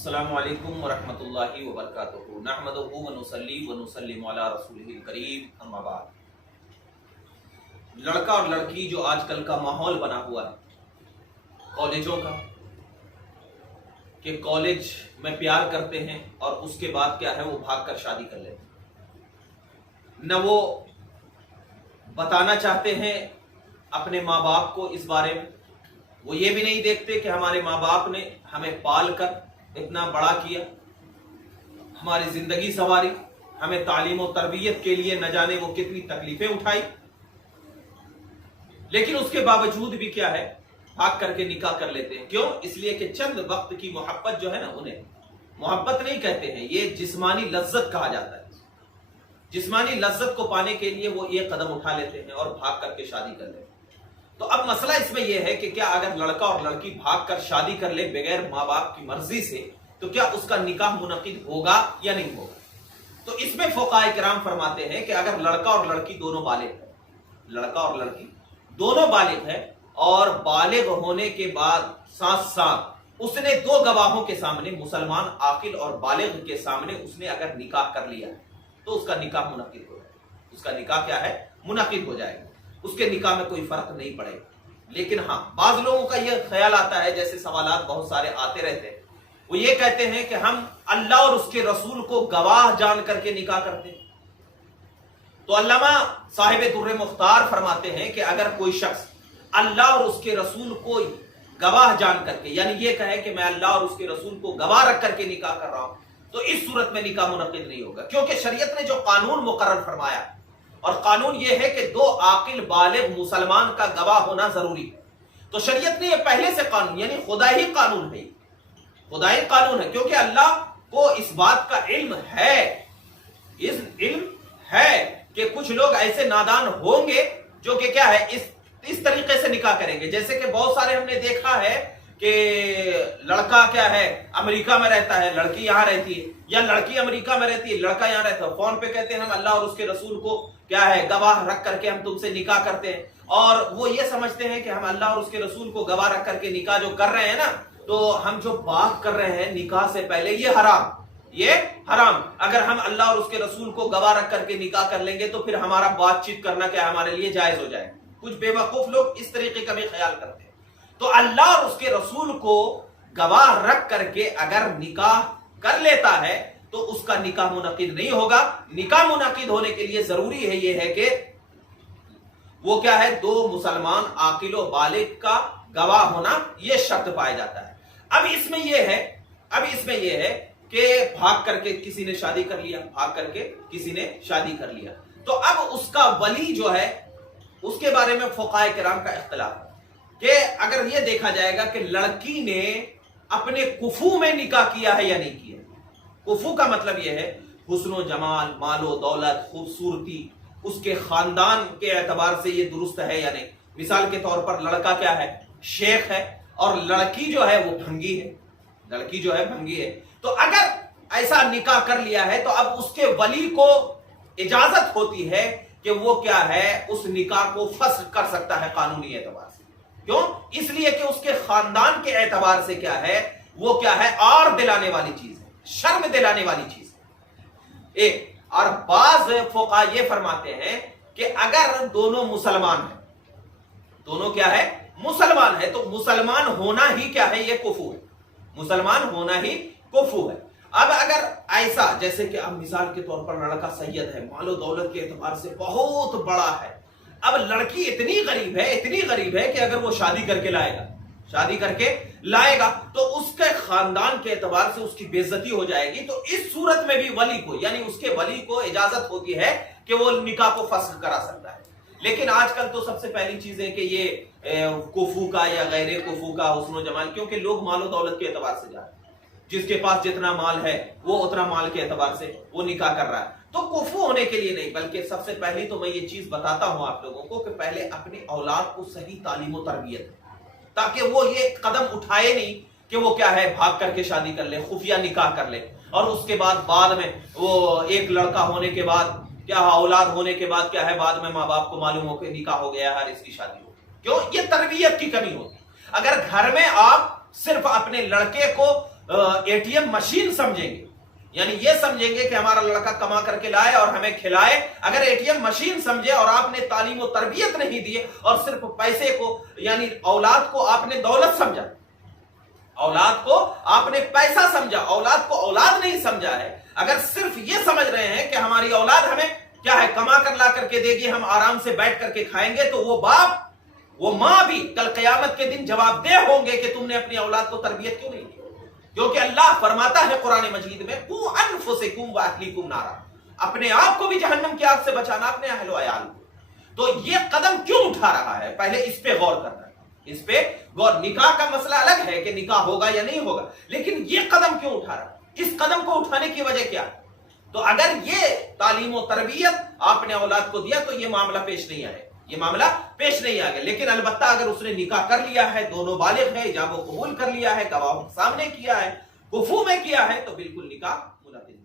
अस्सलामु अलैकुम वरहमतुल्लाहि वबरकातुहू नहमदुहू व नुसल्ली व नुसल्लिमु अला रसूलिहिल करीम अम्मा बाद। लड़का और लड़की जो आजकल का माहौल बना हुआ है कॉलेजों का, कि कॉलेज में प्यार करते हैं और उसके बाद क्या है वो भागकर शादी कर लेते हैं। न वो बताना चाहते हैं अपने माँ बाप को इस बारे में, वो ये भी नहीं देखते कि हमारे माँ बाप ने हमें पाल कर इतना बड़ा किया, हमारी जिंदगी संवारी, हमें तालीम और तरबियत के लिए न जाने वो कितनी तकलीफें उठाई, लेकिन उसके बावजूद भी क्या है भाग करके निकाह कर लेते हैं। क्यों? इसलिए कि चंद वक्त की मोहब्बत जो है ना, उन्हें मोहब्बत नहीं कहते हैं, ये जिस्मानी लज्जत कहा जाता है। जिस्मानी लज्जत को पाने के लिए वो ये कदम उठा लेते हैं और भाग करके शादी कर लेते हैं। तो अब मसला इसमें यह है कि क्या अगर लड़का और लड़की भाग कर शादी कर ले बगैर माँ बाप की मर्जी से, तो क्या उसका निकाह मुनक्किद होगा या नहीं होगा? तो इसमें फुक़हा किराम फरमाते हैं कि अगर लड़का और लड़की दोनों बालिग है, लड़का और लड़की दोनों बालिग है और बालिग होने के बाद साथ साथ उसने दो गवाहों के सामने, मुसलमान आकिल और बालिग के सामने उसने अगर निकाह कर लिया है, तो उसका निकाह मुनक्किद हो जाएगा। उसका निकाह क्या है? मुनक्किद हो जाएगा। उसके निकाह में कोई फर्क नहीं पड़ेगा। लेकिन हाँ, बाज लोगों का यह ख्याल आता है, जैसे सवालात बहुत सारे आते रहते हैं, वो ये कहते हैं कि हम अल्लाह और उसके रसूल को गवाह जान करके निकाह करते हैं। तो अल्लामा साहिब दुर्र मुख्तार फरमाते हैं कि अगर कोई शख्स अल्लाह और उसके रसूल को गवाह जान करके, यानी ये कहे कि मैं अल्लाह और उसके रसूल को गवाह रख करके निकाह कर रहा हूं, तो इस सूरत में निकाह मुनक्किद नहीं होगा। क्योंकि शरीयत ने जो कानून मुकर्रर फरमाया, और कानून यह है कि दो आकिल बालिग मुसलमान का गवाह होना जरूरी है, तो शरीयत ने यह पहले से कानून, यानी खुदाई कानून है, खुदाई कानून है। क्योंकि अल्लाह को इस बात का इल्म है, इस इल्म है कि कुछ लोग ऐसे नादान होंगे जो कि क्या है इस तरीके से निकाह करेंगे। जैसे कि बहुत सारे हमने देखा है कि लड़का क्या है अमेरिका में रहता है, लड़की यहां रहती है, या लड़की अमेरिका में रहती है, लड़का यहां रहता है, फोन पे कहते हैं हम अल्लाह और उसके रसूल को क्या है गवाह रख करके हम तुमसे निकाह करते हैं, और वो ये समझते हैं कि हम अल्लाह और उसके रसूल को गवाह रख करके निकाह जो कर रहे हैं ना, तो हम जो बात कर रहे हैं निकाह से पहले ये हराम, ये हराम। अगर हम अल्लाह और उसके रसूल को गवाह रख करके निकाह कर लेंगे तो फिर हमारा बातचीत करना क्या हमारे लिए जायज हो जाएगा। कुछ बेवकूफ लोग इस तरीके का भी ख्याल करते हैं। तो अल्लाह और उसके रसूल को गवाह रख करके अगर निकाह कर लेता है तो उसका निकाह मुनक्किद नहीं होगा। निकाह मुनक्किद होने के लिए जरूरी है ये है कि वो क्या है, दो मुसलमान आकिल व बालिग का गवाह होना, ये शर्त पाया जाता है। अब इसमें यह है कि भाग करके किसी ने शादी कर लिया, भाग करके किसी ने शादी कर लिया, तो अब उसका वली जो है उसके बारे में फुक़हा किराम का इख्तिलाफ है कि अगर यह देखा जाएगा कि लड़की ने अपने कुफू में निकाह किया है या नहीं किया। कुफू का मतलब यह है हुस्न जमाल, मालो दौलत, खूबसूरती, उसके खानदान के एतबार से ये दुरुस्त है या नहीं। मिसाल के तौर पर लड़का क्या है, शेख है, और लड़की जो है वो भंगी है, लड़की जो है भंगी है। तो अगर ऐसा निकाह कर लिया है तो अब उसके वली को इजाजत होती है कि वो क्या है उस निकाह को फस्ख कर सकता है कानूनी एतबार से। क्यों? इसलिए कि उसके खानदान के एतबार से क्या है, वो क्या है आर दिलाने वाली चीज है, शर्म दिलाने वाली चीज है एक। और बाज फुक़हा ये फरमाते हैं कि अगर दोनों मुसलमान हैं, दोनों क्या है मुसलमान है, तो मुसलमान होना ही क्या है, ये कुफू है, मुसलमान होना ही कुफू है। अब अगर ऐसा, जैसे कि अब मिसाल के तौर पर लड़का सैयद है, मालो दौलत के एतबार से बहुत बड़ा है, अब लड़की इतनी गरीब है कि अगर वो शादी करके लाएगा तो उसके खानदान के एतबार से उसकी बेइज्जती हो जाएगी। तो इस सूरत में भी वली को, यानी उसके वली को इजाजत होती है कि वो निकाह को फस्ख करा सकता है। लेकिन आजकल तो सबसे पहली चीज है कि ये कुफू का या गैर कुफू का हुस्न जमाल, क्योंकि लोग मालो दौलत के एतबार से जा रहे हैं, जिसके पास जितना माल है वो उतना माल के एतबार से वो निकाह कर रहा है। तो कुफू होने के लिए नहीं, बल्कि सबसे पहले तो मैं ये चीज बताता हूं आप लोगों को कि पहले अपनी औलाद को सही तालीम और तरबियत, ताकि वो ये कदम उठाए नहीं कि वो क्या है भाग करके शादी कर ले, खुफिया निकाह कर ले, और उसके बाद में वो एक लड़का होने के बाद क्या औलाद होने के बाद क्या है बाद में माँ बाप को मालूम हो कि निकाह हो गया है, इसकी शादी हो। क्यों? ये तरबियत की कमी होती। अगर घर में आप सिर्फ अपने लड़के को ATM मशीन समझेंगे, यानी ये समझेंगे कि हमारा लड़का कमा करके लाए और हमें खिलाए। अगर ATM मशीन समझे और आपने तालीम और तरबियत नहीं दी और सिर्फ पैसे को यानी औलाद को आपने दौलत समझा, औलाद को आपने पैसा समझा, औलाद को औलाद नहीं समझा है, अगर सिर्फ ये समझ रहे हैं कि हमारी औलाद हमें क्या है कमा कर ला करके देगी, हम आराम से बैठ करके खाएंगे, तो वो बाप वो मां भी कल क़यामत के दिन जवाबदेह होंगे कि तुमने अपनी औलाद को तरबियत क्यों नहीं दी। क्योंकि अल्लाह फरमाता है कुरान मजीद में, कू अनफुसिकुम व अहलीकुम नारा, अपने आप को भी जहन्नम की आग से बचाना, अपने अहल व अयाल को। तो ये कदम क्यों उठा रहा है, पहले इस पे गौर करना है, इस पे गौर। निकाह का मसला अलग है कि निकाह होगा या नहीं होगा, लेकिन ये कदम क्यों उठा रहा है, इस कदम को उठाने की वजह क्या है? तो अगर ये तालीम और तरबियत आपने औलाद को दिया तो ये मामला पेश नहीं आए, ये मामला पेश नहीं आ गया। लेकिन अलबत्ता अगर उसने निकाह कर लिया है, दोनों बालिग है, इजाब कबूल कर लिया है, गवाहों के सामने किया है, कुफू में किया है, तो बिल्कुल निकाह मुनक़िद